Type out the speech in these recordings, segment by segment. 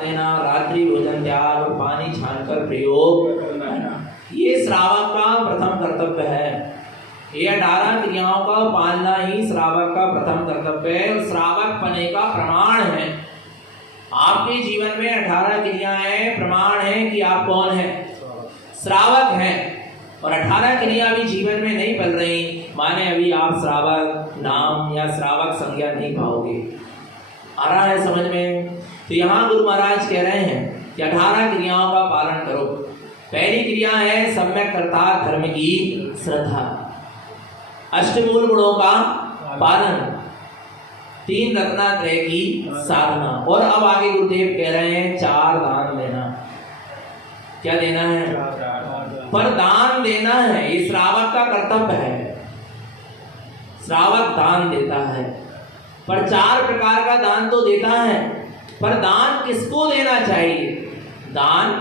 देना, रात्रि भोजन त्याग और पानी छानकर प्रयोग, ये श्रावक का प्रथम कर्तव्य है। ये 18 क्रियाओं का पालना ही श्रावक का प्रथम कर्तव्य है और श्रावक पने का प्रमाण है। आपके जीवन में 18 क्रियाएं प्रमाण है कि आप कौन है, श्रावक हैं। और 18 क्रिया भी जीवन में नहीं पल रही माने अभी आप श्रावक नाम या श्रावक संज्ञा नहीं पाओगे। आ रहा है समझ में? तो यहाँ गुरु महाराज कह रहे हैं कि 18 क्रियाओं का पालन करो। पहली क्रिया है सम्यक कर्ता धर्म की श्रद्धा, अष्टमूल गुणों का पालन, 3 रत्नात्रय की साधना। और अब आगे गुरुदेव कह रहे हैं 4 दान देना। क्या देना है? पर दान देना है, ये श्रावक का कर्तव्य है। श्रावक दान देता है पर 4 प्रकार का दान तो देता है, पर दान किसको देना चाहिए? दान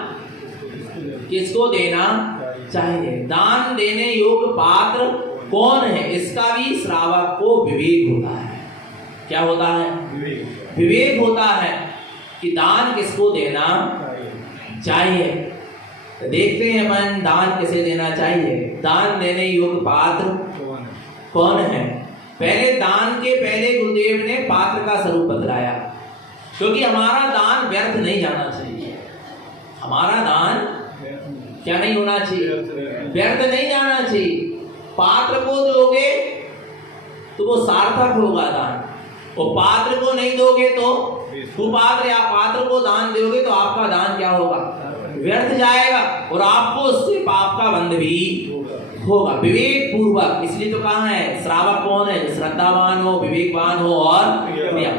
किसको देना चाहिए? दान देने योग्य पात्र कौन है, इसका भी श्रावक को विवेक होता है। क्या होता है? विवेक होता है कि दान किसको देना चाहिए। तो देखते हैं अपन दान किसे देना चाहिए। दान देने योग्य पात्र कौन है? पहले दान के पहले गुरुदेव ने पात्र का स्वरूप बतलाया, क्योंकि हमारा दान व्यर्थ नहीं जाना चाहिए। हमारा दान क्या नहीं होना चाहिए? व्यर्थ नहीं जाना चाहिए। पात्र को दोगे तो वो सार्थक होगा दान, और पात्र को नहीं दोगे तो कुपात्र या पात्र को दान दोगे तो आपका दान क्या होगा? व्यर्थ जाएगा और आपको उससे पाप का बंध भी होगा। विवेक पूर्वक, इसलिए तो कहा है श्रावक कौन है? श्रद्धावान हो, विवेकवान हो और क्रिया।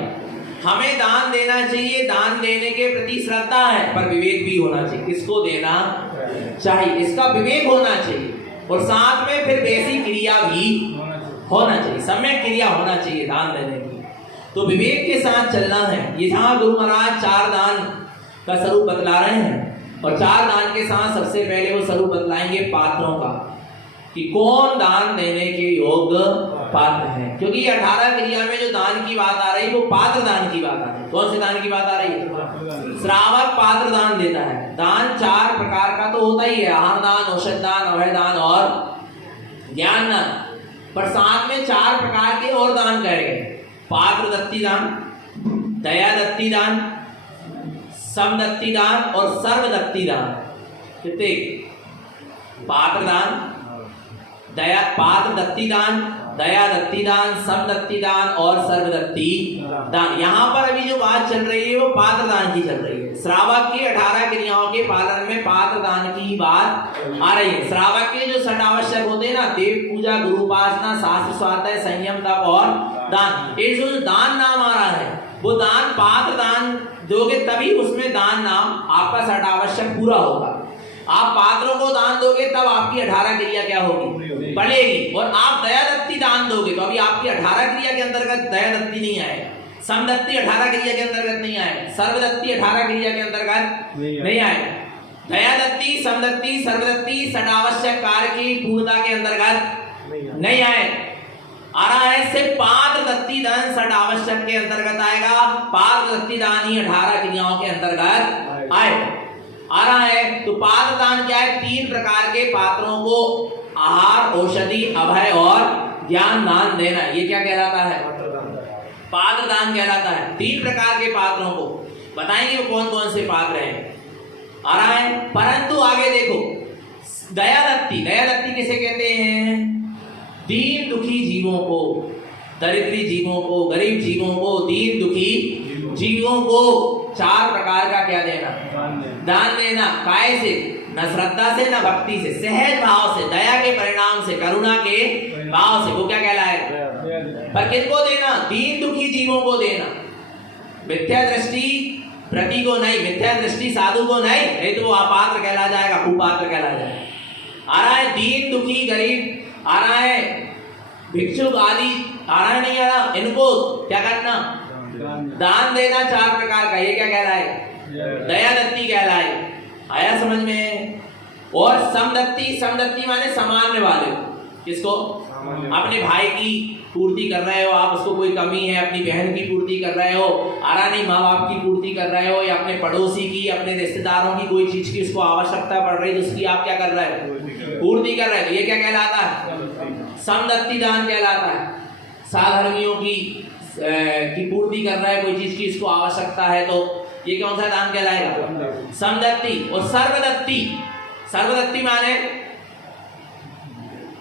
हमें दान देना चाहिए, दान देने के प्रति श्रद्धा है पर विवेक भी होना चाहिए। किसको देना चाहिए इसका विवेक होना चाहिए, और साथ में फिर वैसी क्रिया भी होना चाहिए, सम्यक क्रिया होना चाहिए दान देने की। तो विवेक के साथ चलना है। यहाँ गुरु महाराज 4 दान का स्वरूप बतला रहे हैं, और 4 दान के साथ सबसे पहले वो स्वरूप बतलाएंगे पात्रों का, कि कौन दान देने के योग्य पात्र है। क्योंकि 18 क्रिया में जो दान की बात आ रही है वो पात्र दान की बात आ रही है। कौन से दान की बात आ रही है? श्रावक पात्र दान देता है। दान 4 प्रकार का तो होता ही है, आहार दान, औषध दान, अभय दान और ज्ञान दान, पर साथ में 4 प्रकार के और दान कहे गए। पात्र दत्ती दान, दया दत्ती दान, समदत्ती दान और सर्वदत्ती दान। कितने? पात्र दान, दया, पात्र दत्ती दान, दया दत्ती दान, समदत्ती दान और सर्वदत्ती दान। यहाँ पर अभी जो बात चल रही है वो पात्र दान की चल रही है। श्रावक की 18 क्रियाओं के पालन में पात्र दान की बात आ रही है। श्रावक के जो 6 आवश्यक होते हैं ना, देव पूजा, गुरु उपासना, शास्त्र स्वाध्याय, संयम, तप और दान। ये जो दान नाम आ रहा है वो दान पात्र दान दोगे तभी उसमें दान नाम आपका 6 आवश्यक पूरा होगा। आप पात्रों को दान दोगे तब आपकी 18 क्रिया क्या होगी? बढ़ेगी। और आप दया दत्ती दान दोगे तो अभी आपकी 18 क्रिया के अंतर्गत दया दत्ती नहीं आएगा, समदत्ती 18 क्रिया के अंतर्गत नहीं आएगा, सर्वदत्ती 18 क्रिया के अंतर्गत नहीं आएगा। दया दत्ती, समदत्ती, सर्वदत्ती 6 आवश्यक कार्य की पूर्णता के अंतर्गत नहीं आए। आ रहा है सिर्फ पात्र दत्ती दान 6 आवश्यक के अंतर्गत आएगा। पात्र दत्ती दान ही 18 क्रियाओं के अंतर्गत आएगा। आ रहा है तो पात्र दान क्या है? 3 प्रकार के पात्रों को आहार, औषधि, अभय और ज्ञान दान देना, ये क्या कहलाता है? पात्र दान कहलाता है। 3 प्रकार के पात्रों को बताएंगे वो कौन कौन से पात्र हैं। आ रहा है, परंतु आगे देखो दया दत्ती। दया दत्ती किसे कहते हैं? दीन दुखी जीवों को, दरिद्री जीवों को, गरीब जीवों को, दीन दुखी जीवों को 4 प्रकार का क्या देना? दान देना। काय से? न श्रद्धा से, न भक्ति से, सहज भाव से, दया के परिणाम से, करुणा के भाव से। वो क्या कहलाएगा? पर किनको देना? दीन दुखी जीवों को देना। मिथ्या दृष्टि प्रति को नहीं, मिथ्या दृष्टि साधु को नहीं तो वो अपात्र कहला जाएगा, कुपात्र कहला जाएगा। आ रहा है दीन दुखी गरीब, आ रहा है भिक्षुक आदि, आ रहा है नहीं आ रहा, इनको क्या करना? दान देना 4 प्रकार का। ये क्या कहलाएगा? दया दत्ती कहलाए। आया समझ में? और समदत्ती, समदत्ती माने सामान्य वाले, किसको? अपने भाई की पूर्ति कर रहे हो आप, उसको कोई कमी है अपनी बहन की पूर्ति कर रहे हो, नहीं माँ बाप की पूर्ति कर रहे हो, या अपने पड़ोसी की, अपने रिश्तेदारों की कोई चीज की उसको आवश्यकता पड़ रही है, उसकी आप क्या कर रहे हो? पूर्ति कर रहे हो। ये क्या कहलाता है? समदत्ती दान कहलाता है। साधर्मियों की पूर्ति कर रहा है, कोई चीज की इसको आवश्यकता है, तो ये कौन सा दान कहलाएगा? समदत्ती। और सर्वदत्ती, सर्वदत्ती माने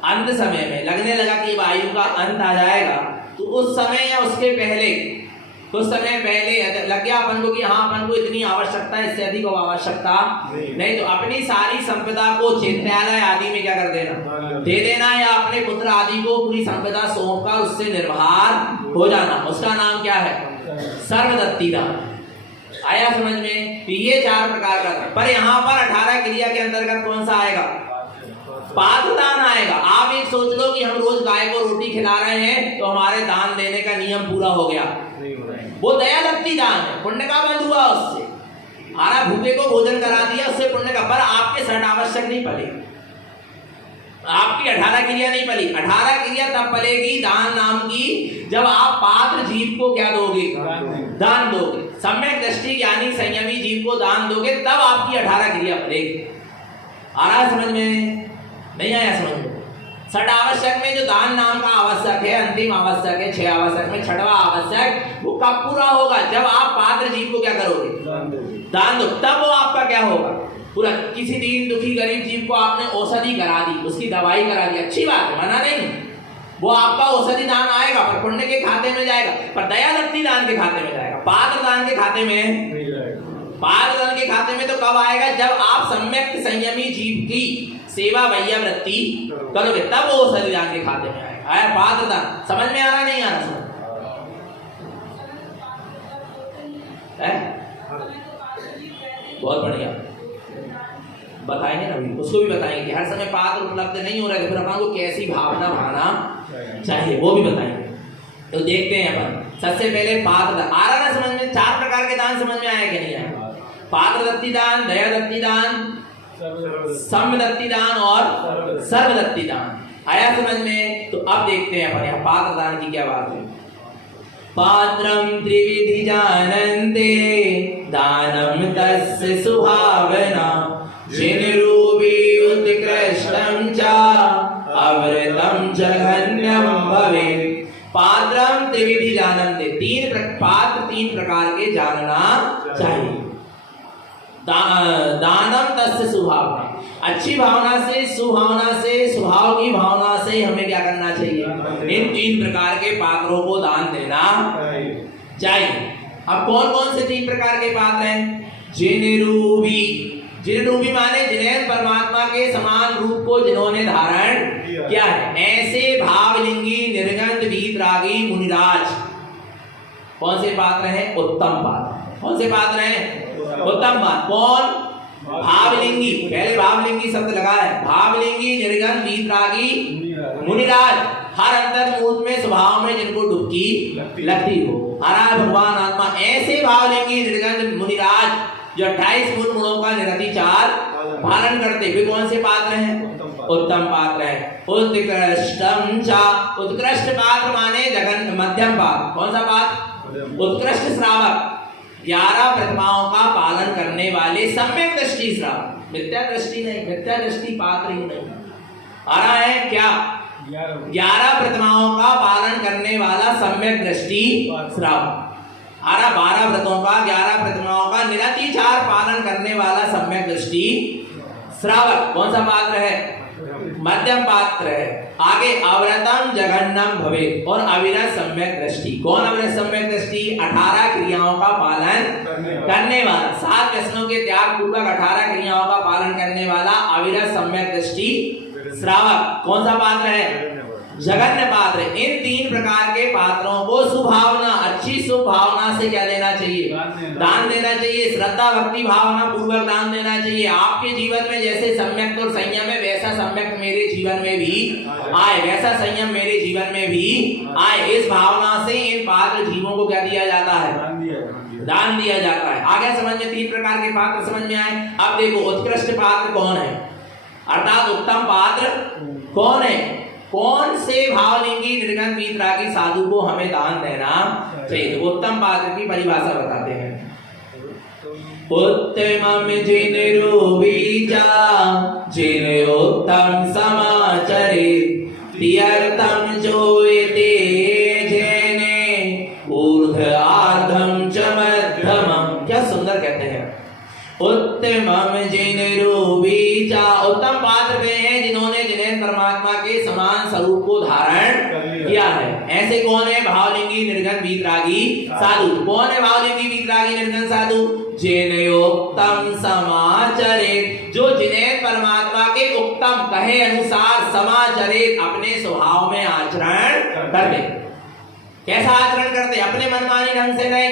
अंत समय में लगने लगा कि आयु का अंत आ जाएगा, तो उस समय या उसके पहले, कुछ समय पहले लग गया अपन को कि हाँ अपन को इतनी आवश्यकता है, इससे अधिक आवश्यकता नहीं, तो अपनी सारी संपदा को चैत्यालय आदि में क्या कर देना? दे देना, या अपने पुत्र आदि को पूरी संपदा सौंपकर उससे निर्भर हो जाना। उसका नाम क्या है? सर्वदत्ती दान। आया समझ में? तो ये 4 प्रकार का। पर यहाँ पर 18 क्रिया के अंतर्गत कौन सा आएगा? पात्र दान आएगा। आप एक सोच लो कि हम रोज गाय को रोटी खिला रहे हैं तो हमारे दान देने का नियम पूरा हो गया, वो दयादत्ती दान है, पुण्य का बंध हुआ उससे। भूखे को भोजन करा दिया, उससे पुण्य का। पर आपके षट आवश्यक नहीं पले, आपकी 18 क्रिया नहीं पली। 18 क्रिया तब पलेगी दान नाम की जब आप पात्र जीव को क्या दोगे? दान दोगे। सम्यक दृष्टि ज्ञानी संयमी जीव को दान दोगे, तब आपकी 18 क्रिया पलेगी। आ रहा है समझ में? नहीं आया समझ में? षट आवश्यक में जो दान नाम का आवश्यक है, अंतिम आवश्यक है, 6 आवश्यक में 6वां आवश्यक, वो कब पूरा होगा? जब आप पात्र जीव को क्या करोगे? दान दो। तब वो आपका क्या होगा? पूरा। किसी दीन दुखी गरीब जीव को आपने औषधि करा दी, उसकी दवाई करा दी, अच्छी बात है, मना नहीं, वो आपका औषधि दान आएगा, पर पुण्य के खाते में जाएगा, पर दयादत्ती दान के खाते में जाएगा। पात्र दान के खाते में, पात्र दान के खाते में तो कब आएगा? जब आप सम्यक संयमी जीव की सेवा वैयावृत्ति करोगे, तब वो औषधि दान के खाते में आएगा। आया पात्र दान? समझ में आ रहा नहीं आ रहा? समझ है? बहुत बढ़िया, बताएंगे ना, अभी उसको भी बताएंगे। हर समय पात्र उपलब्ध नहीं हो रहा है, फिर अपन को कैसी भावना भाना चाहिए वो भी बताएंगे। तो देखते हैं अपन। सबसे पहले पात्र आ रहा ना समझ में? 4 प्रकार के दान समझ में आया कि नहीं आया? पात्रदत्ती दान, दयादत्ती दान, समदत्ती दान और सर्वदत्ती दान। आया समझ में? तो अब देखते हैं अपन यहाँ पात्र दान की क्या बात है। पात्रम त्रिविधि जानन्ते दानम तस्य सुभावना जिन रूपी उत्कृष्टम च अमृतम जघन्यम भवेत्। पात्रम त्रिविधि जानन्ते, पात्र 3 प्रकार के जानना चाहिए। दानम तस्य सुभावना, अच्छी भावना से, सुभावना से, स्वभाव की भावना से हमें क्या करना चाहिए? इन 3 प्रकार के पात्रों को दान देना चाहिए। अब कौन कौन से 3 प्रकार के पात्र हैं? जिनरूपी, जिनरूपी माने जिन्हें परमात्मा के समान रूप को जिन्होंने धारण किया है, ऐसे भावलिंगी निर्गंध वीतरागी मुनिराज। कौन से पात्र हैं? उत्तम पात्र। कौन से पात्र हैं? उत्तम पात्र। कौन? भावलिंगी। पहले भावलिंगी शब्द लगा है। भावलिंगी निर्गंध वीतरागी मुनिराज, हर अंतर्मुख में स्वभाव में जिनको डुबकी लगती हो। हरा भगवान आत्मा, ऐसे भावलिंगी निर्गंध मुनिराज जो 28 मूल गुणों का निरतिचार पालन करते हुए कौन से पात्र हैं? उत्तम पात्र है। उत्कृष्टम चा, उत्कृष्ट पात्र माने जगन मध्यम पात्र। कौन सा पात्र? उत्कृष्ट श्रावक, 11 प्रतिमाओं का पालन करने वाले सम्यक दृष्टि श्रावक, मिथ्या दृष्टि नहीं, मिथ्या दृष्टि पात्र ही नहीं। आ रहा है क्या? 11 प्रतिमाओं का पालन करने वाला सम्यक दृष्टि श्रावक। 12 व्रतों का, 11 प्रतिमाओं का निरतिचार पालन करने वाला सम्यक दृष्टि श्रावक। कौन सा पात्र है? मध्यम पात्र है। आगे अव्रतम जघन्यम भवेत्, और अविरत सम्यक दृष्टि। कौन अविरत सम्यक दृष्टि? 18 क्रियाओं का पालन करने वाला, 7 व्यसनों के त्याग पूर्वक 18 क्रियाओं का पालन करने वाला अविरत सम्यक दृष्टि श्रावक। कौन सा पात्र है? जघन्य पात्र। इन 3 प्रकार के पात्रों को सुभावना, अच्छी सुभावना से क्या देना चाहिए? दान देना चाहिए। श्रद्धा भक्ति भावना पूर्वक दान देना चाहिए। आपके जीवन में जैसे सम्यक और संयम है, वैसा सम्यक मेरे जीवन में भी आए, वैसा संयम मेरे जीवन में भी आए। इस भावना से इन पात्र जीवों को क्या दिया जाता है? दान दिया जाता है। आगे समझ में 3 प्रकार के पात्र समझ में आए। अब देखो उत्कृष्ट पात्र कौन है, अर्थात उत्तम पात्र कौन है? कौन से भावलिंगी निर्गुण वीतरागी साधु को हमें दान देना चाहिए? तो उत्तम पात्र की परिभाषा बताते हैं। उत्तमम जिन रूपीचा जिन उत्तम समाचरित तियर्थम जोयते जेने ऊर्ध्व आर्धम च मध्यमम। क्या सुंदर कहते हैं। उत्तमम जिन रूपीचा, उत्तम पात्र वे हैं जिन्होंने जिन्हें परमात्मा के समान स्वरूप को धारण किया है। ऐसे कौन है? भावलिंगी निर्गुण वीतरागी साधु। कौन है भावलिंगी वीतरागी निर्गुण साधु? जिनयोक्तम समाचरित, जो जिन्हें परमात्मा के उत्तम कहे अनुसार समाचरित अपने स्वभाव में आचरण करते। कैसा आचरण करते? अपने मनमानी ढंग से नहीं,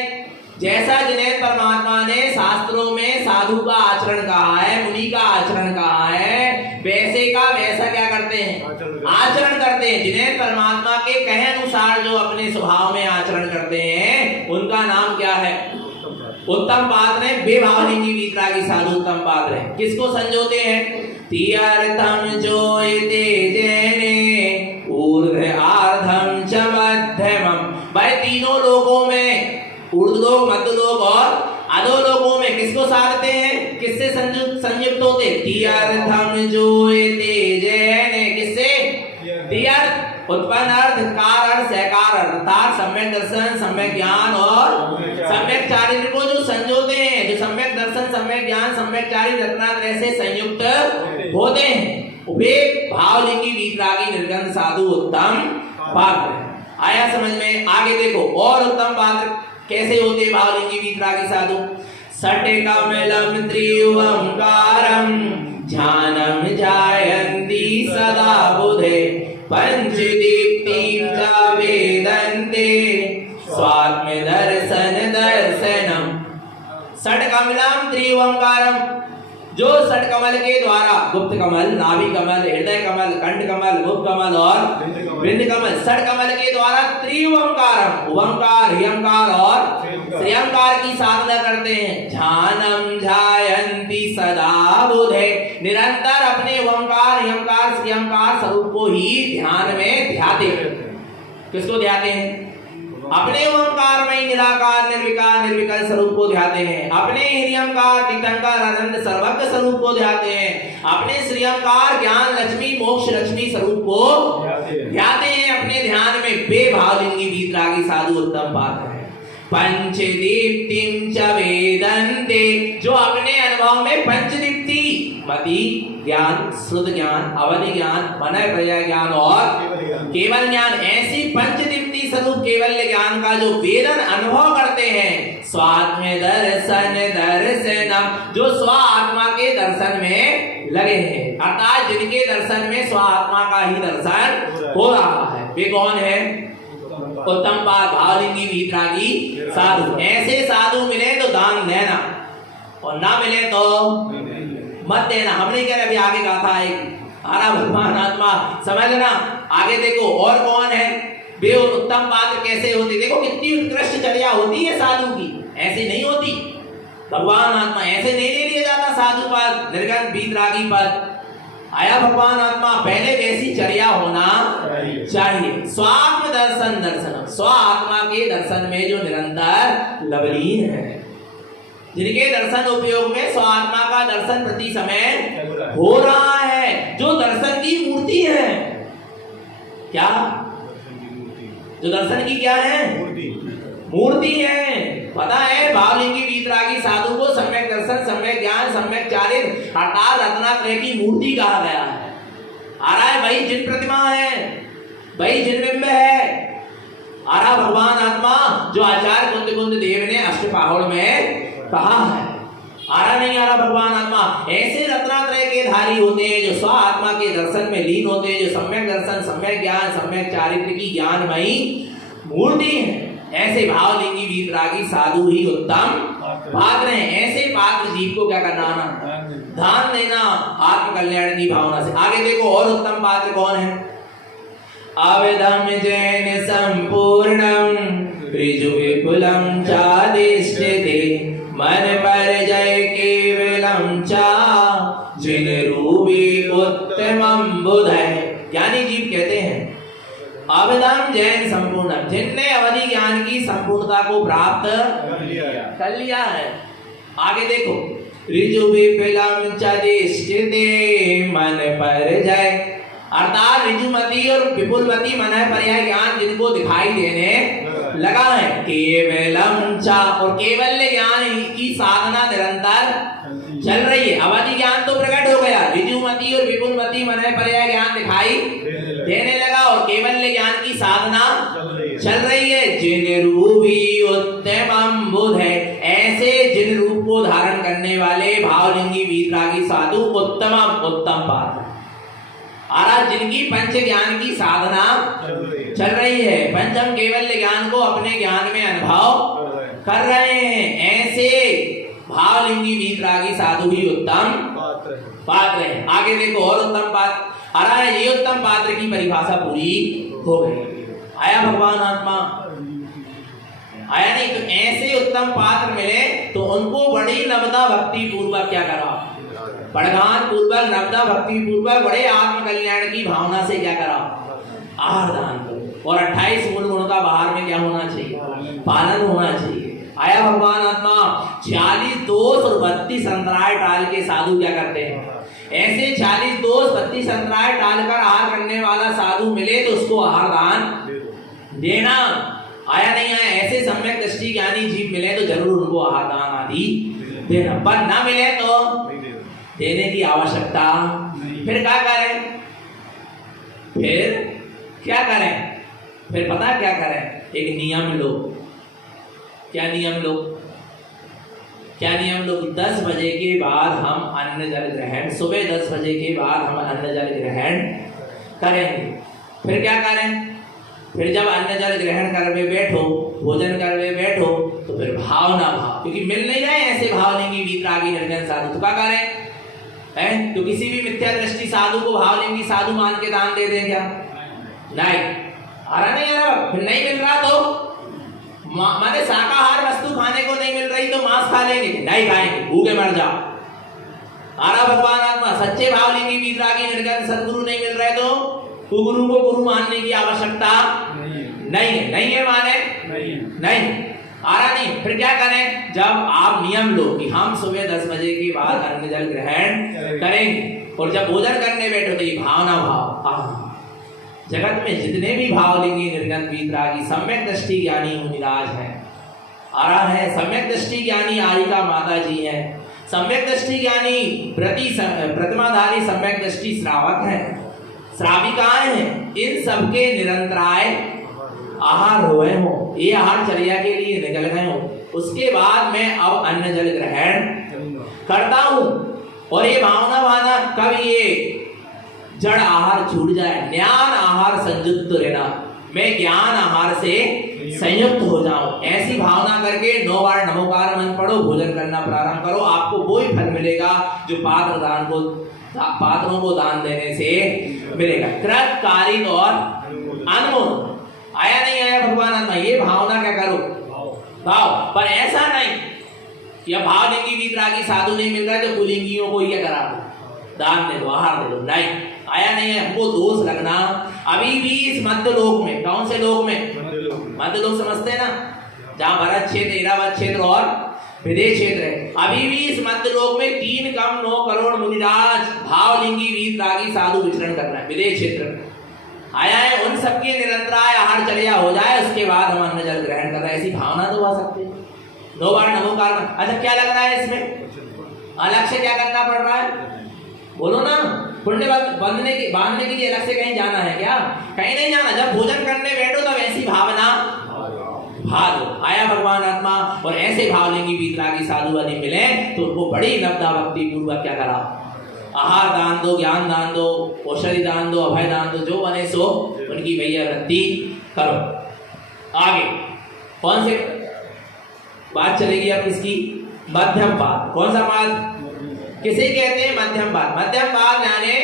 जैसा जिन्हें परमात्मा ने शास्त्रों में साधु का आचरण कहा है, मुनि का आचरण कहा है, वैसे का वैसा क्या करते हैं? आचरण करते हैं। जिन्हें परमात्मा के कहे अनुसार जो अपने स्वभाव में आचरण करते हैं उनका नाम क्या है? उत्तम पात्र है। बेभावलिंगी वीतरागी साधु उत्तम पात्र है। किसको संजोते हैं? तियर्थम जोयते जेने ऊर्ध्व आर्धम च मध्यमम। भाई तीनों लोगों में, ऊर्ध्वलोक, मध्यलोक और अधोलोकों में किसको साधते हैं? किससे संयुक्त होते? तियर्थम जोयते जेने। किससे? तियर्थ उत्पन्न अर्थ, कार अर्थ, सहकार अर्थ, अर्थात सम्यक दर्शन, सम्यक ज्ञान और सम्यक चारित्र को जो संजोते हैं, जो सम्यक दर्शन, सम्यक ज्ञान, सम्यक चारित्र रत्नात्रय से संयुक्त होते हैं, वे भावलिंगी वीतरागी निर्गुण साधु उत्तम पात्र है। आया समझ में? आगे देखो और उत्तम पात्र कैसे होते भावलिंगी वीतरागी साधु। सटकमलम त्रिओंकारम ध्यानम जायन्ति सदा बुधे पंचदीप्तिं च वेदन्ते स्वात्म दर्शन दर्शनम। षट्कमलम त्रिओंकारम, जो षट्कमल के द्वारा गुप्त कमल, नाभि कमल, हृदय कमल, कंठ कमल, मुख कमल और बिंद कमल, षट्कमल के द्वारा त्रिओंकारम, ओंकार, ह्यंकार और श्रेयंकार की साधना करते हैं। ध्यानम ध्यायन्ति सदा बुधे, निरंतर अपने ओंकार, ह्यंकार, श्रेयंकार स्वरूप को ही ध्यान में ध्याते हैं। किसको ध्याते हैं? अपने ओंकार में निराकार निर्विकार निर्विकल्प स्वरूप को ध्याते हैं। अपने ह्रियंकार तीर्थंकार आनंद सर्वज्ञ स्वरूप को ध्याते हैं। अपने श्रेयंकार ज्ञान लक्ष्मी मोक्ष लक्ष्मी स्वरूप को ध्याते हैं अपने ध्यान में। बेभावलिंगी वीतरागी साधु उत्तम पात्र है। पंचदीप्तिं च वेदन्ते, जो अपने अनुभव में पंचदीप्ति मति ज्ञान, शुद्ध ज्ञान, अवधि ज्ञान, मनय प्रजय ज्ञान और केवल ज्ञान, ऐसी पंचदीप्ति स्वरूप केवल्य ज्ञान का जो वेदन अनुभव करते हैं। स्वात्म दर्शन दर्शनम, जो स्व आत्मा के दर्शन में लगे हैं, अर्थात जिनके दर्शन में स्व आत्मा का ही दर्शन हो रहा है, वे कौन है? उत्तम पात्र भावलिंगी वीतरागी साधु। ऐसे साधु मिले तो दान देना और ना मिले तो मत देना। हम नहीं कह रहे, अभी आगे गाथा एक आरा भगवान आत्मा, समझ लेना। आगे देखो और कौन है वे उत्तम पात्र कैसे होते। देखो कितनी उत्कृष्ट चर्या होती है साधु की, ऐसे नहीं होती। भगवान आत्मा ऐसे नहीं ले लिया जाता साधु पद, निर्गुण वीतरागी पद। आया भगवान आत्मा, पहले वैसी चर्या होना चाहिए। स्वात्म दर्शन दर्शन, स्व आत्मा के दर्शन में जो निरंतर लवलीन है, जिनके दर्शन उपयोग में स्व आत्मा का दर्शन प्रति समय हो रहा है, जो दर्शन की मूर्ति है। क्या? जो दर्शन की क्या है? मूर्ति है। पता है भावलिंगी वीतरागी साधु को सम्यक दर्शन, सम्यक ज्ञान, सम्यक चारित्र अर्थात रत्नात्रय की मूर्ति कहा गया है। आ रहा है भाई जिन प्रतिमा है, भाई जिन बिंब है। आ रहा भगवान आत्मा जो आचार्य कुंद कुंद देव ने अष्टपाहुड़ में कहा है। आ रहा नहीं आ रहा भगवान आत्मा? ऐसे रत्नात्रय के धारी होते हैं जो स्व आत्मा के दर्शन में लीन होते हैं, जो सम्यक दर्शन, सम्यक ज्ञान, सम्यक चारित्र की ज्ञानमयी मूर्ति है। ऐसे भावलिंगी वीतरागी साधु ही उत्तम पात्र हैं। ऐसे पात्र जीव को क्या करना? दान देना आत्म कल्याण की भावना से। आगे देखो और उत्तम पात्र कौन है? अवधम जैन संपूर्णम ऋजु विपुलम चादिष्टते मन पर जय केवलम चा जिन रूपी उत्तमम बुधय। ज्ञानी जीव कहते हैं अवदम जैन संपूर्ण, जिनने अवधि ज्ञान की संपूर्णता को प्राप्त कर लिया है। आगे देखो, ऋजु विपुलम चदिष्टिते मन पर जाए, अर्थात ऋजुमती और विपुलमती मन पर यह ज्ञान जिनको दिखाई देने लगा है। केवलम चा, और केवल्य ज्ञान की साधना निरंतर चल रही है। अवधि ज्ञान तो प्रकट हो गया, ऋजुमती और विपुलमती मन पर यह ज्ञान दिखाई देने लगा और केवल्य ज्ञान की साधना चल रही है। जिन रूपी उत्तम बुध है, ऐसे जिन रूप को धारण करने वाले भावलिंगी वीतरागी साधु उत्तम पात्र, और जिनकी पंच ज्ञान की साधना चल रही है, पंचम केवल्य ज्ञान को अपने ज्ञान में अनुभव कर रहे हैं, ऐसे भावलिंगी वीतरागी साधु ही उत्तम पात्र है। आगे देखो, और उत्तम पात्र, अरे ये उत्तम पात्र की परिभाषा पूरी हो गई। आया भगवान आत्मा, आया नहीं? तो ऐसे उत्तम पात्र मिले तो उनको बड़ी नवदा भक्ति पूर्वक क्या करा, बड़गान पूर्वक, नवदा भक्ति पूर्वक, बड़े आत्म कल्याण की भावना से क्या करा, आहार दान करो। और 28 मूल गुणों का बाहर में क्या होना चाहिए, पालन होना चाहिए। आया भगवान आत्मा, 40 दोष और 32 अंतराय टाल के साधु क्या करते हैं, ऐसे 40 दोष 32 अंतराय टालकर आहार करने वाला साधु मिले तो उसको आहार दान देना। आया नहीं आया? ऐसे सम्यक दृष्टि ज्ञानी जीव मिले तो जरूर उनको आहार दान आदि देना, पर न मिले तो देने की आवश्यकता। फिर क्या करें, फिर पता क्या करें, एक नियम लो। क्या नियम लो? 10 बजे के बाद हम अन्न जल ग्रहण, सुबह 10 बजे के बाद हम अन्न जल ग्रहण करेंगे। फिर क्या करें, फिर जब अन्न जल ग्रहण करके बैठो, भोजन करके बैठो, तो फिर भाव ना भाव, क्योंकि मिल नहीं रहे ऐसे भावलिंगी वीतरागी निर्जन साधु, तो क्या करें है? तो किसी भी मिथ्या दृष्टि साधु को भावलिंगी साधु मान के दान दे दें क्या? नहीं। आ रहा नहीं आ रहा? फिर नहीं मिल रहा तो माने शाकाहार वस्तु खाने को नहीं मिल रही तो मांस खा लेंगे? नहीं खाएंगे, भूखे मर जाओ। आ रहा भगवान आत्मा, सच्चे भावलिंगी वीतरागी निर्जन सदगुरु नहीं मिल रहे तो गुरु को गुरु मानने की आवश्यकता नहीं है माने नहीं। आ रहा नहीं? फिर क्या करें, जब आप नियम लो कि हम सुबह 10 बजे के बाद अन्न जल ग्रहण करेंगे और जब भोजन करने बैठो तो ये भावना भाव, जगत में जितने भी भावलिंगी निर्गत वीतरागी सम्यक दृष्टि ज्ञानी मुनिराज है, आ रहा है सम्यक दृष्टि ज्ञानी आरिका माता जी है, सम्यक दृष्टि ज्ञानी प्रतिमाधारी सम्यक दृष्टि श्रावक है, श्राविकाएं हैं, इन सबके निरंतराय आहार हुए हो, ये आहार चर्या के लिए निकल गए हो, उसके बाद मैं अब अन्न जल ग्रहण करता हूं। और ये भावना भावना कब ये जड़ आहार छूट जाए, ज्ञान आहार संयुक्त रहना, मैं ज्ञान आहार से संयुक्त हो जाऊं, ऐसी भावना करके 9 बार नमोकार मंत्र पढ़ो, भोजन करना प्रारंभ करो, आपको वही फल मिलेगा जो पात्रों को दान देने से मिलेगा। कृत कारित और अनमोल। आया नहीं आया भगवान आत्मा? ये भावना क्या करो, भाव। पर ऐसा नहीं कि अब भावलिंगी वीतरागी साधु नहीं मिल रहा है तो कुलिंगियों को ये करा दो, दान दे दो, आहार दे दो। नहीं आया नहीं है? हमको दोष लगना अभी भी इस मध्य लोक में, कौन से लोक में, मध्य लोक समझते हैं ना, जहाँ भरत क्षेत्र, इरावत क्षेत्र और विदेश क्षेत्र है, अभी भी इस मध्य लोक में 3 कम 9 करोड़ मुनिराज भावलिंगी वीतरागी साधु विचरण कर रहा है विदेश क्षेत्र में। आया है? उन सबके निरंतराय आहार चर्या हो जाए, उसके बाद हम अन्न जल ग्रहण कर रहे हैं, ऐसी भावना तो आ सकती है। 9 बार नमोकार। अच्छा क्या लग रहा है इसमें, अलग से क्या करना पड़ रहा है, बोलो ना? पुण्य बांधने के लिए अलग से कहीं जाना है क्या? कहीं नहीं जाना। जब भोजन करने बैठो तब ऐसी भावना भाव। आया भगवान आत्मा? और ऐसे भावलिंगी वीतरागी साधु आदि मिले तो उनको बड़ी नवदा भक्ति पूर्वक क्या करा, आहार दान दो, ज्ञान दान दो, औषधि दान दो, अभय दान दो, जो बने सो उनकी भैया वृद्धि करो। आगे कौन से बात चलेगी अब किसकी? मध्यम पाद। कौन सा पाद किसे कहते हैं? मध्यम पाद। मध्यम पाद माने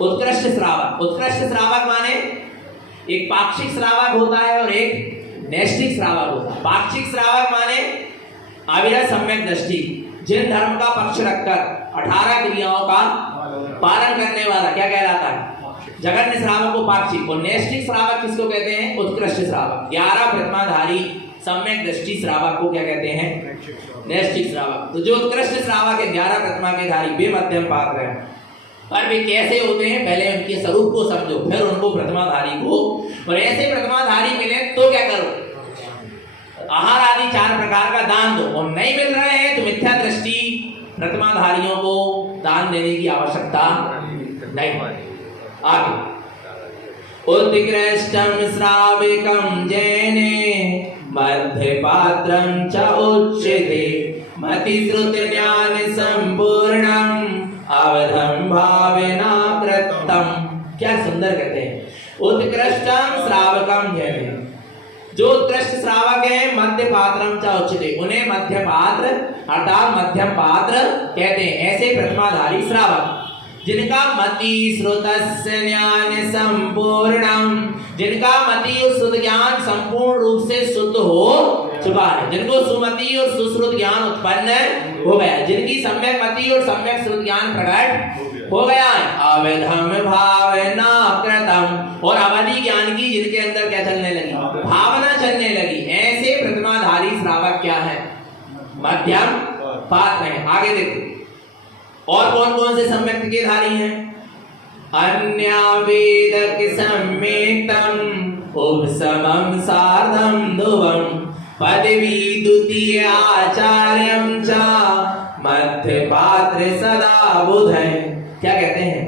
उत्कृष्ट श्रावक। उत्कृष्ट श्रावक माने एक पाक्षिक श्रावक होता है और एक नैष्ठिक श्रावक होता है। पाक्षिक श्रावक माने अविरत सम्यक दृष्टि, जिन धर्म का पक्ष रखकर 18 क्रियाओं का पालन करने वाला क्या कहलाता है? जघन्य श्रावक को पाक्षिक, और नैष्ठिक श्रावक किसको कहते हैं? उत्कृष्ट श्रावक। 11 प्रतिमाधारी सम्यक दृष्टि श्रावक को क्या कहते हैं? नैष्ठिक श्रावक। तो जो उत्कृष्ट श्रावक है 11 प्रतिमा के धारी, वे मध्यम पात्र हैं। पर वे कैसे होते हैं? पहले उनके स्वरूप को समझो, फिर उनको प्रतिमाधारी को। और ऐसे प्रतिमाधारी मिले तो क्या करो? आहार आदि 4 प्रकार का दान दो। और नहीं मिल रहे हैं तो मिथ्या दृष्टि प्रतिमाधारियों को दान देने की आवश्यकता नहीं। आगे, उत्कृष्टम श्राविकम जैने मध्य पात्रम च उच्यते मति श्रुत ज्ञान संपूर्णम अवधम भावेना कृतम। क्या सुंदर कहते हैं, उत्कृष्टम श्रावकम जैने। जो उत्कृष्ट श्रावक है मध्य पात्रम च उच्यते, उन्हें मध्य पात्र अर्थात मध्यम पात्र कहते हैं। ऐसे प्रतिमाधारी श्रावक जिनका मति श्रुतस्य ज्ञान संपूर्णम, जिनका मति और श्रुत ज्ञान संपूर्ण रूप से शुद्ध हो चुका है, जिनको सुमति और सुश्रुत ज्ञान उत्पन्न हो गया, जिनकी सम्यक मति और सम्यक श्रुत ज्ञान प्रकट हो गया है। अवधम भावना कृतम, और अवधि ज्ञान की जिनके अंदर क्या चलने लगी? भावना चलने लगी। ऐसे प्रतिमाधारी श्रावक क्या है? मध्यम पात्र है। आगे देखो, और कौन कौन से सम्यक के धारी हैं? अन्यावेदक सम्यक्तम उपसमम सार्धम ध्रुवम पदवी द्वितीय आचार्यम च मध्य पात्र सदा बुधै। क्या कहते हैं?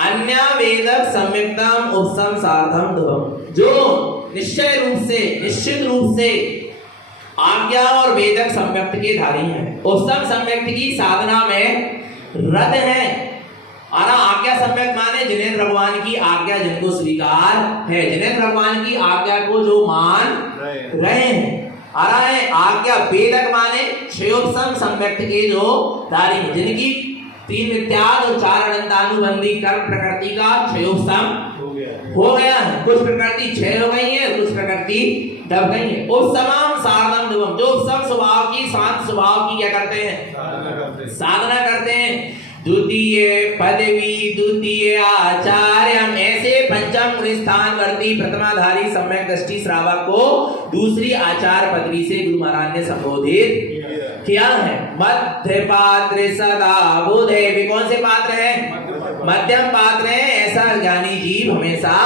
अन्यावेदक सम्यक्तम उपसम सार्धम ध्रुवम, जो निश्चय रूप से निश्चित रूप से आज्ञा और वेदक सम्यक्त के धारी हैं, उपसम सम्यक्त की साधना में रत है। और आज्ञा सम्यक माने जिनेन्द्र भगवान की आज्ञा जिनको स्वीकार है, जिनेन्द्र भगवान की आज्ञा को जो मान रहे हैं। आज्ञा वेदक माने क्षयोपसम सम्यक्त के जो धारी हैं, जिनकी 3 मिथ्याद और 4 अनंतानुबंधी कर्म प्रकृति का क्षयोपसम हो गया है। कुछ प्रकृति क्षय हो गई है, कुछ प्रकृति दब गई है। उपसमम सार्धम ध्रुवम, जो सब स्वभाव की शांत स्वभाव की क्या करते हैं? साधना करते हैं। द्वितीय पदवी द्वितीय आचार्यम, ऐसे पंचम स्थानवर्ती प्रतिमाधारी सम्यक दृष्टि श्रावक को दूसरी आचार पदवी से गुरु महाराज ने संबोधित किया है। मध्य पात्र सदा बुधे, वे कौन से पात्र हैं? मध्यम पात्र है, ऐसा ज्ञानी जीव हमेशा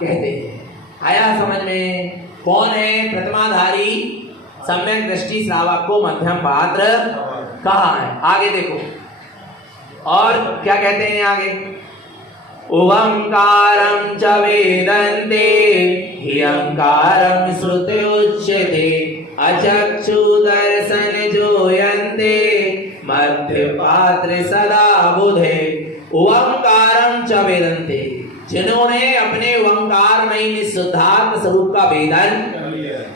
कहते हैं। आया समझ में? कौन है प्रतिमाधारी सम्यक दृष्टि श्रावक को मध्यम पात्र कहा है? आगे देखो, और क्या कहते हैं आगे? ओंकारं च वेदन्ते ह्यंकारं श्रुते उच्यते अचक्षु दर्शन जोयन्ते मध्य पात्र सदा बुधे। ओंकारं च वेदन्ते, जिन्होंने अपने ओंकारमयी निःशुद्धात्म स्वरूप का वेदन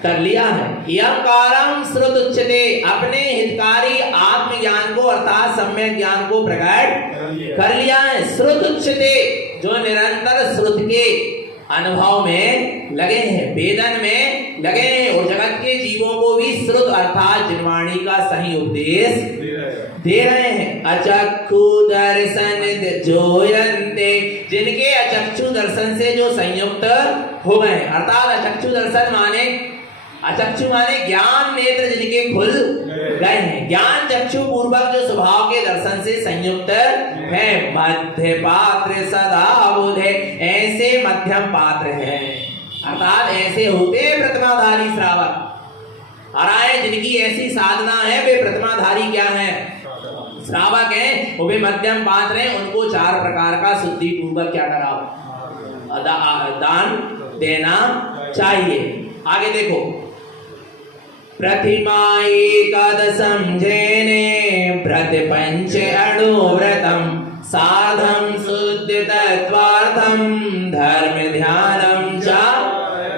कर लिया है। यंकारम श्रुत उच्यते, अपने हितकारी आत्मज्ञान को अर्थात सम्यक ज्ञान को प्रकट कर लिया है। श्रुत उच्यते, जो निरंतर श्रुत के अनुभव में लगे हैं, वेदन में लगे हैं, और जगत के जीवों को भी श्रुत अर्थात जिनवाणी का सही उपदेश दे रहे हैं। अचक्षु दर्शन जोयन्ते, जिनके अचक्षु दर्शन से जो संयुक्त हो गए, अर्थात अचक्षु दर्शन माने, अचक्षु माने ज्ञान नेत्र जिनके खुल गए हैं, ज्ञान चक्षु पूर्वक जो स्वभाव के दर्शन से संयुक्त है। मध्य पात्र सदा बुधे, ऐसे मध्यम पात्र हैं, अर्थात ऐसे होते प्रतिमाधारी श्रावक। जिनकी ऐसी साधना है वे प्रतिमाधारी क्या है? श्रावक हैं, वो भी मध्यम पात्र हैं। उनको 4 प्रकार का शुद्धि पूर्वक क्या कराओ? दान देना चाहिए। आगे देखो, प्रतिमा एकादशम जैने व्रत पंच अणुव्रतम साधम शुद्ध तत्वार्थम धर्म ध्यानम च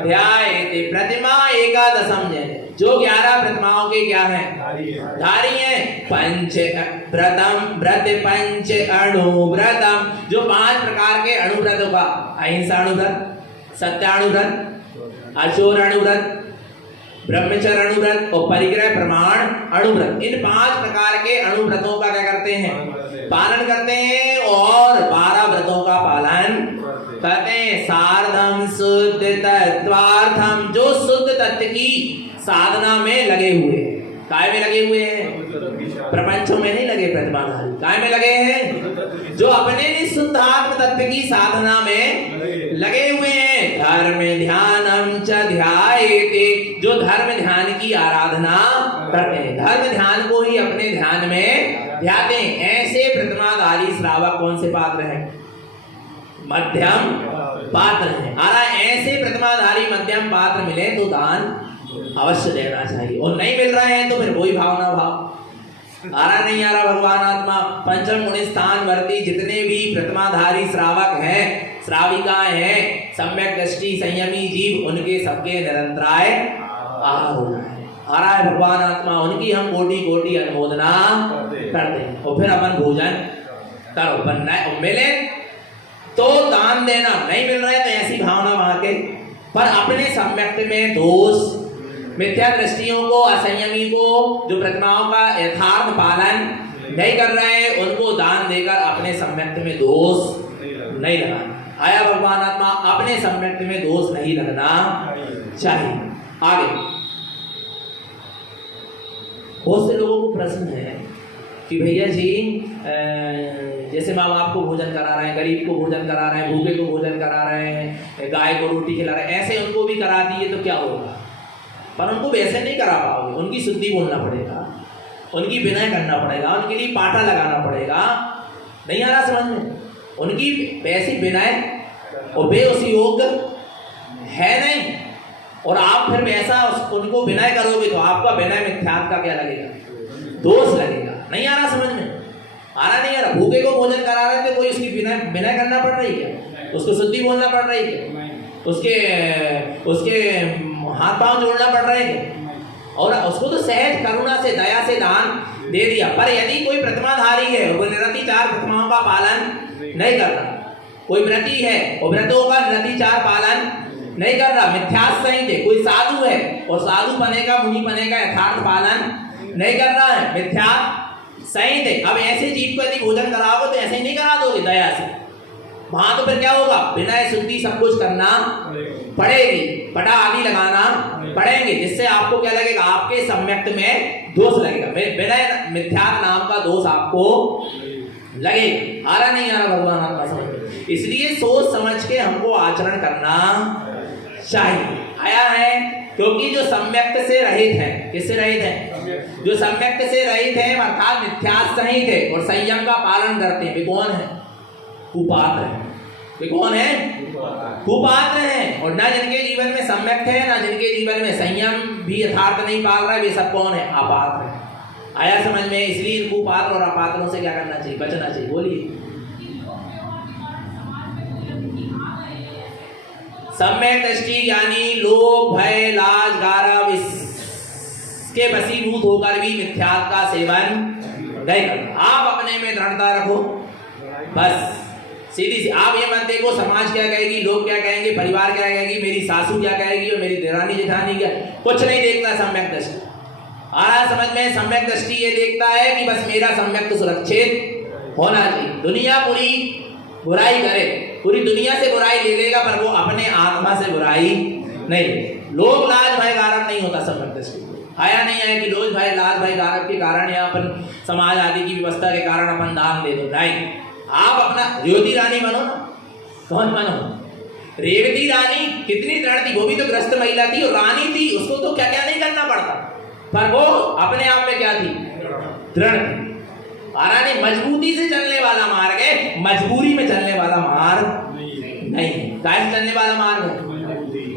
ध्यायते। प्रतिमा एकादशम जैने, जो 11 प्रतिमाओं के क्या हैं? धारी हैं। पंच व्रतम, व्रत पंच अणुव्रतम, जो 5 प्रकार के अणुव्रतों का, अहिंसा अणुव्रत, सत्याणुव्रत, अचोर अणुव्रत, ब्रह्मचर्य अणुव्रत और परिग्रह प्रमाण अणुव्रत, इन 5 प्रकार के अणुव्रतों का क्या करते हैं? पालन करते हैं, और 12 व्रतों का पालन कहते हैं सार्धम शुद्ध तत्वार्थम, जो शुद्ध तत्व की साधना में लगे हुए हैं। काय में लगे हुए हैं? प्रपंचों में नहीं लगे प्रतिभाधारी, काय में लगे हैं? जो अपने भी शुद्ध आत्म तत्व की साधना में लगे हुए हैं। धर्म ध्यानम च ध्यायते, जो धर्म ध्यान की आराधना करते हैं, धर्म ध्यान को ही अपने ध्यान में ध्याते हैं। ऐसे प्रतिमाधारी श्रावक कौन से पात्र हैं? मध्यम पात्र हैं। ऐसे प्रतिमाधारी मध्यम पात्र मिले तो दान अवश्य देना चाहिए, और नहीं मिल रहे हैं तो फिर वही भावना भाव। नहीं आ रहा भगवान आत्मा पंचम गुण स्थान वर्ती जितने भी प्रतिमाधारी श्रावक हैं, श्राविकाएं हैं, सम्यक दृष्टि संयमी जीव, उनके सबके निरंतराय आहार होना है। आ रहा है भगवान आत्मा, उनकी हम कोटि कोटि अनुमोदना करते हैं। और फिर अपन भोजन करो, बनना मिले तो दान देना, नहीं मिल रहा है तो ऐसी भावना वहां के। पर अपने सम्यक में दोष, मिथ्या दृष्टियों को, असंयमी को, जो प्रतिमाओं का यथार्थ पालन नहीं कर रहे हैं, उनको दान देकर अपने सम्यक में दोष नहीं लगाना। आया भगवान आत्मा, अपने सम्यक में दोष नहीं लगना चाहिए। आगे बहुत से लोगों को प्रश्न है कि भैया जी जैसे माँ बाप को भोजन करा रहे हैं, गरीब को भोजन करा रहे हैं, भूखे को भोजन करा रहे हैं, गाय को रोटी खिला रहे हैं, ऐसे उनको भी करा दिए तो क्या होगा? पर उनको वैसे नहीं करा पाओगे, उनकी शुद्धि बोलना पड़ेगा, उनकी विनय करना पड़ेगा, उनके लिए पाटा लगाना पड़ेगा। नहीं आ रहा समझ में? उनकी वैसी विनय और वे उस योग्य है नहीं, और आप फिर वैसा उनको विनय करोगे तो आपका विनय मिथ्यात्व का क्या लगेगा? दोष लगेगा। नहीं आ रहा समझ में? आ रहा नहीं आ रहा? भूखे को भोजन करा रहे थे, कोई उसकी विनय करना पड़ रही है, उसको शुद्धि बोलना पड़ रही है, उसके हाथ पांव जोड़ना पड़ रहे हैं, और उसको तो सहज करुणा से दया से दान दे दिया। पर यदि कोई प्रतिमाधारी है, वो निरतिचार प्रतिमाओं का पालन नहीं कर रहा, कोई व्रती है और व्रतों का निरतिचार पालन नहीं कर रहा, मिथ्यास संहित है, कोई साधु है और साधु बने का, मुनि बने का यथार्थ पालन नहीं कर रहा है, मिथ्या संहित है। अब ऐसे जीव को यदि भोजन कराओगे तो ऐसे ही नहीं करा दोगे दया से, वहां तो फिर क्या होगा? विनय शुद्धि सब कुछ करना पड़ेगी, पटा आदि लगाना पड़ेंगे, जिससे आपको क्या लगेगा? आपके सम्यक्त में दोष लगेगा, विनय मिथ्यात्व नाम का दोष आपको लगेगा। आ रहा नहीं आ रहा भगवान आपका समझ? इसलिए सोच समझ के हमको आचरण करना चाहिए। आया है क्योंकि जो सम्यक्त से रहित है, किससे रहित है? जो सम्यक्त से रहित है अर्थात मिथ्यास सहित है और संयम का पालन करते हैं, वे कौन है? कुपात्र है। वे कौन है? कुपात्र हैं। और ना जिनके जीवन में सम्यक है, ना जिनके जीवन में संयम भी यथार्थ नहीं पाल रहा है, वे सब कौन है? अपात्र है। आया समझ में? इसलिए कुपात्र और अपात्रों से क्या करना चाहिए? बचना चाहिए। बोलिए। सम्यक दृष्टि यानी लोभ, भय, लाज, गारव, इसके वशीभूत होकर भी मिथ्यात्व का सेवन नहीं करना। आप अपने में दृढ़ता रखो, बस सीधी सी। आप ये मत देखो समाज क्या कहेगी, लोग क्या कहेंगे, परिवार क्या कहेगी, मेरी सासू क्या कहेगी और मेरी देरानी जेठानी क्या, कुछ नहीं देखता सम्यक दृष्टि। आ रहा समझ में? सम्यक दृष्टि ये देखता है कि बस मेरा सम्यक तो सुरक्षित होना चाहिए। दुनिया पूरी बुराई करे, पूरी दुनिया से बुराई ले लेगा, पर वो अपने आत्मा से बुराई नहीं ले। लोग लाज भय गारव नहीं होता सम्यक दृष्टि। आया नहीं है कि लोग भय लाज भय गारव के कारण या अपन समाज आदि की व्यवस्था के कारण अपन दान दे दो, नहीं। आप अपना रेवती रानी बनो ना। कौन बनो? रेवती रानी कितनी दृढ़ थी, वो भी तो ग्रस्त महिला थी और रानी थी, उसको तो क्या क्या नहीं करना पड़ता, पर वो अपने आप में क्या थी? दृढ़ थी। रानी मजबूती से चलने वाला मार्ग है, मजबूरी में चलने वाला मार्ग नहीं। कैसे चलने वाला मार्ग है?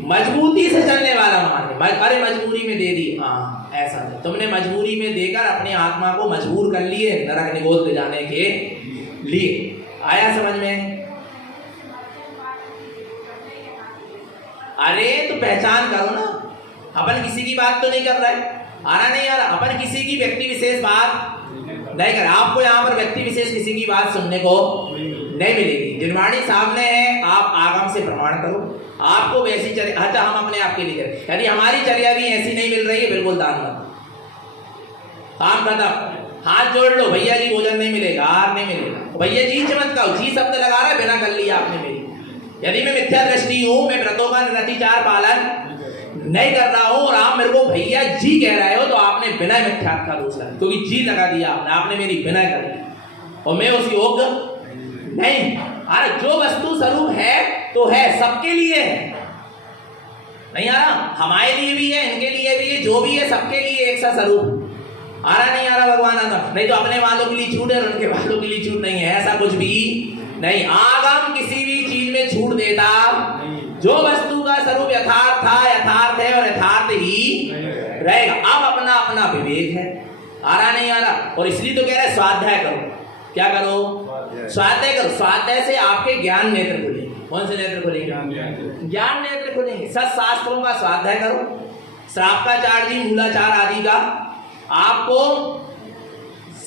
मजबूती से चलने वाला मार्ग है। अरे मजबूरी में दे दी, हाँ ऐसा नहीं। तुमने मजबूरी में देकर अपने आत्मा को मजबूर कर लिए नरक निगोद ले जाने के लिए। आया समझ में? अरे तो पहचान करो ना, अपन किसी की बात तो नहीं कर रहे। आ रहा नहीं यार? अपन किसी की व्यक्ति विशेष बात नहीं कर। आपको यहाँ पर व्यक्ति विशेष किसी की बात सुनने को नहीं मिलेगी। जिनवाणी सामने है, आप आगम से प्रमाण करो। आपको वैसी चर्या, अच्छा हम अपने आप के लिए करें, यदि हमारी चर्या भी ऐसी नहीं मिल रही है, बिल्कुल दान मत। काम खत्म। हाथ जोड़ लो, भैया जी भोजन नहीं मिलेगा, हार नहीं मिलेगा। भैया जी मत कहो, जी शब्द लगा रहा है, बिना कर लिया आपने मेरी। यदि मैं मिथ्या दृष्टि हूं, मैं व्रतों का निरतिचार पालन नहीं कर रहा हूं और आप मेरे को भैया जी कह रहे हो, तो आपने बिना मिथ्यात्व का दोष है, क्योंकि जी लगा दिया आपने मेरी बिना कर दी और मैं उस योग्य नहीं। अरे जो वस्तु स्वरूप है तो है, सबके लिए है, नहीं आ रहा, हमारे लिए भी है, इनके लिए भी है, जो भी है सबके लिए एक सा स्वरूप। आ रहा नहीं आ रहा भगवान आता, नहीं तो अपने वालों के लिए छूट है और उनके वालों के लिए छूट नहीं है, ऐसा कुछ भी नहीं। आगम किसी भी चीज में छूट देता, जो वस्तु का स्वरूप यथार्थ था, यथार्थ है और यथार्थ ही रहेगा। अब अपना अपना विवेक है, आ रहा नहीं आ रहा, और इसलिए तो कह रहे स्वाध्याय करो। क्या करो? स्वाध्याय करो। स्वाध्याय से आपके ज्ञान नेत्र खुलेंगे। कौन से नेत्र खुलेंगे? ज्ञान नेत्र खुलेंगे। सत्शास्त्रों का स्वाध्याय करो, श्रावकाचार्य जी मूलाचार आदि का। आपको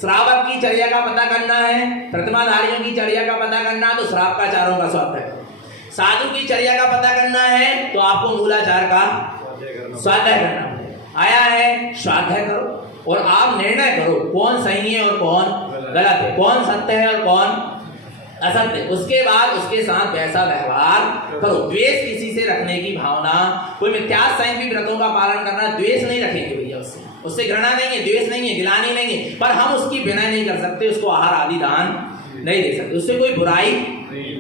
श्रावक की चर्या का पता करना है, प्रतिमाधारियों की चर्या का पता करना है तो श्रावकाचारों का स्वाध्याय करो। साधु की चर्या का पता करना है तो आपको मूलाचार का स्वाध्याय करना आया है, स्वाध्याय करो और आप निर्णय करो कौन सही है और कौन गलत है, कौन सत्य है और कौन असत्य। उसके बाद उसके साथ वैसा व्यवहार करो। द्वेष किसी से रखने की भावना, कोई मिथ्यास संयमी व्रतों का पालन करना, द्वेष नहीं रखेंगे भैया, उससे घृणा नहीं है, द्वेष नहीं है, गिलानी नहीं है, पर हम उसकी विनय नहीं कर सकते, उसको आहार आदि दान नहीं दे सकते, उससे कोई बुराई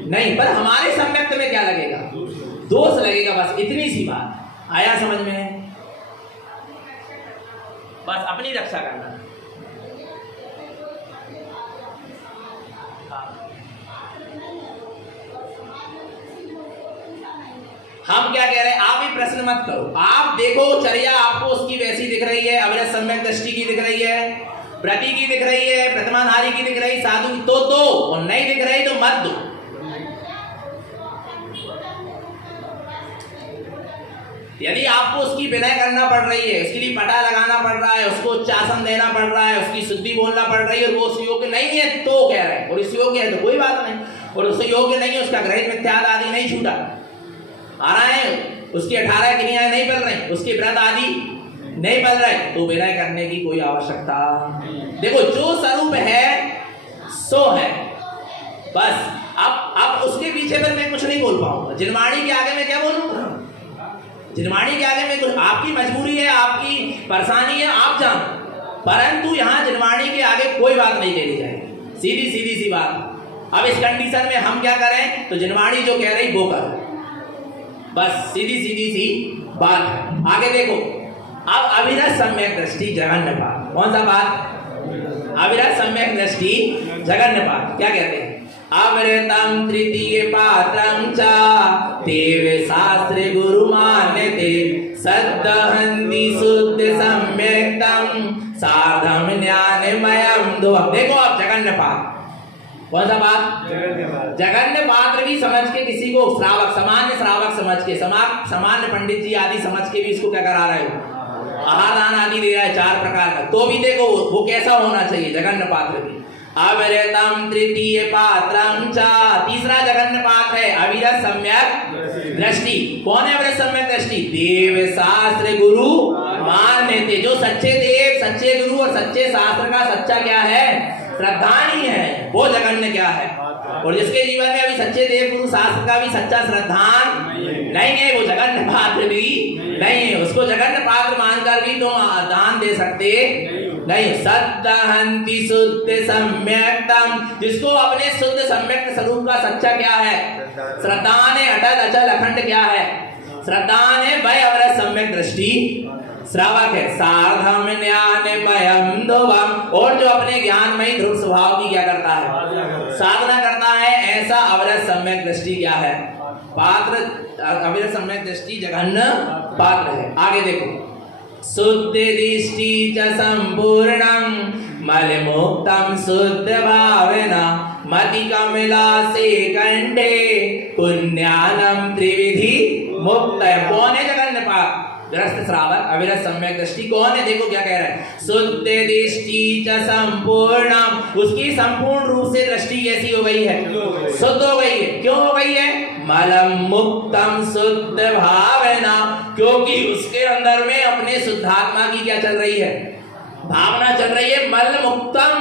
नहीं, पर हमारे सम्यक्त में क्या लगेगा? दोष लगेगा, बस इतनी सी बात। आया समझ में? बस अपनी रक्षा करना। हम क्या कह रहे हैं? आप ही प्रश्न मत करो, आप देखो चर्या आपको उसकी वैसी दिख रही है, अविरत सम्यक दृष्टि की दिख रही है, व्रती की दिख रही है, प्रतिमाधारी की दिख रही, साधु की तो दो, और नहीं दिख रही तो मत दो। यदि आपको उसकी विनय करना पड़ रही है, उसके लिए पटा लगाना पड़ रहा है, उसको उच्चासन देना पड़ रहा है, उसकी शुद्धि बोलना पड़ रही है और वो उस योग्य नहीं है तो कह रहे हैं, और इस योग्य है तो कोई बात नहीं, और उससे योग्य नहीं है, उसका ग्रहित मिथ्यात्व आदि नहीं छूटा, आ रहा है, उसकी 18 क्रियाएं नहीं बल रही, उसके व्रत आदि नहीं बल रहे, तो विनय करने की कोई आवश्यकता। देखो जो स्वरूप है सो है, बस। अब उसके पीछे पर मैं कुछ नहीं बोल पाऊंगा। जिनवाणी के आगे मैं क्या बोलूंगा? जिनवाणी के आगे में कुछ, आपकी मजबूरी है, आपकी परेशानी है, आप जानो, परंतु यहाँ जिनवाणी के आगे कोई बात नहीं कही जाएगी, सीधी सी बात। अब इस कंडीशन में हम क्या करें? तो जिनवाणी जो कह रही वो करो, बस सीधी सी बात है। आगे देखो, अब अविरत सम्यक दृष्टि जगन्यपात। कौन सा बात? अविरत सम्यक दृष्टि जगन्यपात। क्या कहते हैं? अमृतम तृतीय पात्रम च देव शास्त्रे गुरु मान्यते सद्दहन्ति शुद्ध सम्यक्तम साधम ज्ञानमयम ध्रुवम्। देखो आप जगन्यपात, कौन सा बात? जगन्य पात्र भी समझ के किसी को श्रावक, सामान्य श्रावक समझ के, सामान्य पंडित जी आदि समझ के भी इसको क्या करा रहे हो? आहार दान आदि दे रहा है 4 प्रकार का, तो भी देखो वो कैसा होना चाहिए जगन्य पात्र भी। अविरतम तृतीय पात्रम च, तीसरा जगन्य पात्र है अविरत सम्यक दृष्टि। कौन है अविरत सम्यक दृष्टि? देव शास्त्र गुरु मान्यते। जो सच्चे देव, सच्चे गुरु और सच्चे शास्त्र का सच्चा क्या है? श्रद्धान ही है, वो जगन्य क्या है। और जिसके जीवन में अभी सच्चे देव गुरु शास्त्र का भी सच्चा श्रद्धान नहीं है, वो जगन्य पात्र भी नहीं है। उसको जगन्य पात्र मानकर भी तुम दान दे सकते नहीं। सद्दहन्ति शुद्ध सम्यक्तम, जिसको अपने शुद्ध सम्यक स्वरूप का सच्चा क्या है? श्रद्धान है, अटल अचल अखंड क्या है? श्रद्धान है, वह अविरत सम्यक दृष्टि श्रावक है। साधम ज्ञानमयम ध्रुवम्, और जो अपने ज्ञानमयी ध्रुव स्वभाव की क्या करता है? साधना करता है, ऐसा अविरत सम्यक दृष्टि क्या है? पात्र। अविरत सम्यक दृष्टि जघन्य पात्र है। आगे देखो, शुद्ध दृष्टि च संपूर्णम मलमुक्तम शुद्ध भावना मति कमला से कंठे पुण्यानम त्रिविधि मुक्त। कौन है जगन्य पात्र? ग्रस्त श्रावक अविरत सम्यक दृष्टि। कौन है? देखो क्या कह रहा है? शुद्ध दृष्टि च संपूर्णम, उसकी संपूर्ण रूप से दृष्टि कैसी हो गई है? शुद्ध हो गई है। क्यों हो गई है? मलम मुक्तम शुद्ध भावना, क्योंकि उसके अंदर में अपने शुद्धात्मा की क्या चल रही है? भावना चल रही है। मल मुक्तम,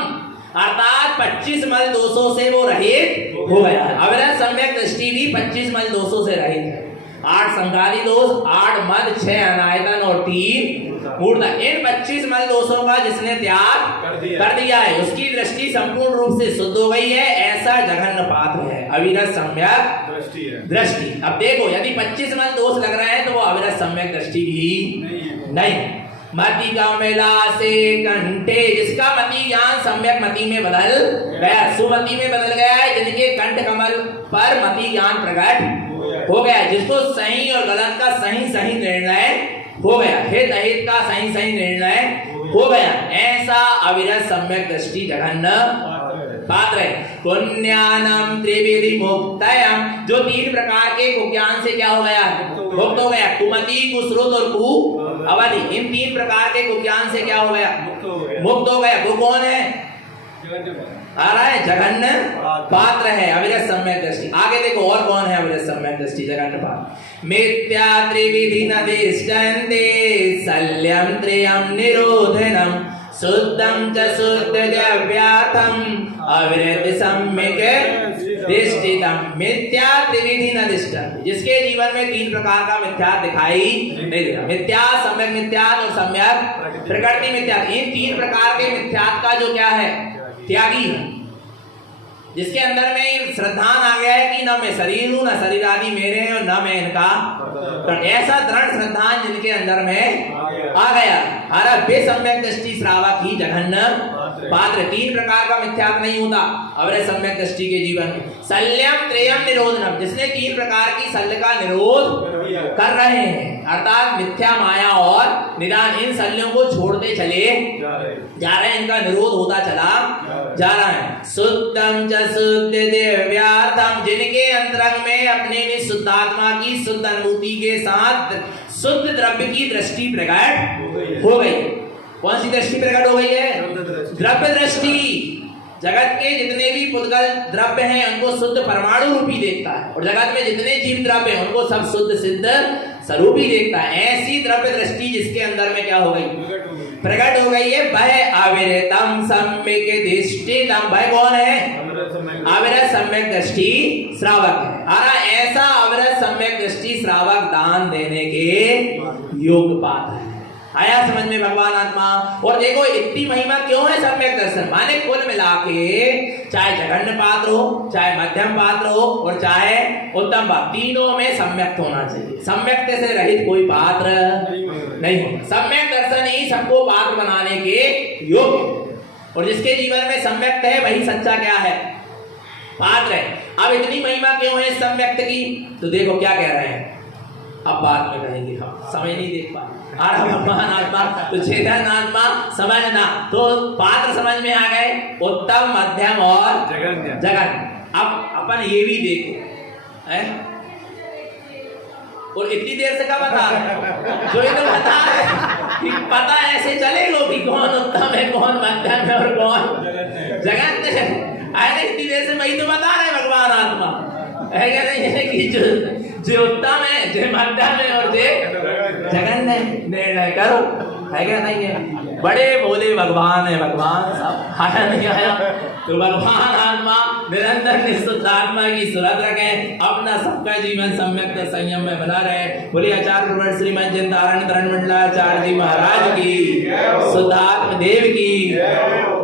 अर्थात अर्थात 25 मल दोषों से वो रहित हो गया। अविरत सम्यक दृष्टि भी 25 मल दोषों से रहित है। 8 संगारी दोष, 8 मद, 6 अनायतन और 3 मूर्धा। इन 25 मल दोषों का जिसने त्याग कर दिया है उसकी दृष्टि संपूर्ण रूप से शुद्ध हो गई है। ऐसा जघन्य पात्र है अविरत सम्यक दृष्टि। अब देखो यदि 25 मल दोष लग रहे हैं तो वो अविरत सम्यक दृष्टि भी नहीं। मति का मेला से कंठे, जिसका मति ज्ञान सम्यक मति में बदल गया, सुमति में बदल गया है, जिनके कंठ कमल पर मति ज्ञान प्रकट हो गया, जिसको सही और गलत का सही सही निर्णय हो गया, हित अहित का सही सही निर्णय हो गया, ऐसा अविरत सम्यक दृष्टि जघन्य पात्र है। पुण्यानम त्रिविधि मुक्तयम, जो 3 प्रकार के कुज्ञान से क्या हो गया, मुक्त हो गया। कुमति, कुश्रुत और कुअवधि, इन 3 प्रकार के कुज्ञान से क्या हो गया, मुक्त हो गया। वो कौन है, आ रहा है, जघन्य पात्र है अविरत सम्यक दृष्टि। आगे देखो और कौन है अविरत सम्यक दृष्टि जघन्य पात्र। मिथ्या त्रिविधि नदिष्टन्ते शल्यम त्रियम निरोधनम शुद्धम च शुद्ध द्रव्यार्थम अविरत सम्यक दृष्टितम। मिथ्या त्रिविधि नदिष्टन्ते, जिसके जीवन में 3 प्रकार का मिथ्या दिखाई नहीं देता। मिथ्या, सम्यक मिथ्या और सम्यक प्रकृति मिथ्या। इन 3 प्रकार के मिथ्या का जो क्या है, त्यागी है, जिसके अंदर में श्रद्धान आ गया है कि न मैं शरीर हूं, न शरीर आदि मेरे हैं और न मैं इनका, तो ऐसा दृढ़ श्रद्धान जिनके अंदर में आ गया, हरा बेसम्यक दृष्टि श्रावक ही जघन्य पात्र। 3 प्रकार का मिथ्यात्व नहीं होता अविरत सम्यक दृष्टि के जीवन में। शल्यम त्रयम निरोधनम, जिसने 3 प्रकार की शल्य का निरोध कर रहे हैं, अर्थात मिथ्या, माया और निदान, इन शल्यों को छोड़ते चले जा रहे हैं, इनका निरोध होता चला जा रहा है। शुद्धम च शुद्ध दिव्यार्थम, जिनके अंतरंग में अपने निशुद्धात्मा की शुद्ध अनुभूति के साथ शुद्ध द्रव्य की दृष्टि प्रकट हो गई। कौन सी दृष्टि प्रकट हो गई है, द्रव्य दृष्टि। जगत के जितने भी पुद्गल द्रव्य हैं उनको शुद्ध परमाणु रूपी देखता है, और जगत में जितने जीव द्रव्य हैं उनको सब शुद्ध सिद्ध स्वरूपी देखता है। ऐसी द्रव्य दृष्टि जिसके अंदर में क्या हो गई, प्रकट हो गई है, वह अविरतम सम्यक दृष्टितम। वह कौन है, अविरत सम्यक दृष्टि श्रावक है। और ऐसा अविरत सम्यक दृष्टि श्रावक दान देने के योग्य पात्र है। आया समझ में भगवान आत्मा। और देखो इतनी महिमा क्यों है सम्यक दर्शन, माने कुल मिला के चाहे जघन्य पात्र हो, चाहे मध्यम पात्र हो और चाहे उत्तम पात्र, तीनों में सम्यक होना चाहिए। सम्यक से रहित कोई पात्र नहीं होता। सम्यक दर्शन ही सबको पात्र बनाने के योग्य, और जिसके जीवन में सम्यक है वही सच्चा क्या है, पात्र है। अब इतनी महिमा क्यों है सम्यक्त की, तो देखो क्या कह रहे हैं, अब बाद में कहेंगे, हम समय नहीं देख पाए। भगवान आत्मा तो चेतन आत्मा समझना, तो पात्र समझ में आ गए, उत्तम, मध्यम और जघन्य। अब अपन ये भी देखो है, और इतनी देर से क्या बता रहे, जो ये तो बता रहे कि पता ऐसे चलेगा कि कौन उत्तम है, कौन मध्यम है और कौन जघन्य है। इतनी देर से वही तो बता रहे भगवान आत्मा है क्या नहीं है कि जो उत्तम है, जो मध्यम है और जो जघन्य है, निर्णय करो, है क्या नहीं है। बड़े बोले भगवान है, भगवान सब आया नहीं आया, तो भगवान आत्मा निरंतर निश्चित आत्मा की सुरत रखे, अपना सबका जीवन सम्यक संयम में बना रहे। बोले आचार्य प्रवर श्रीमद जिंदारण तरण मंडलाचार्य जी महाराज की, शुद्धात्म देव की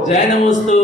जय नमोस्तु।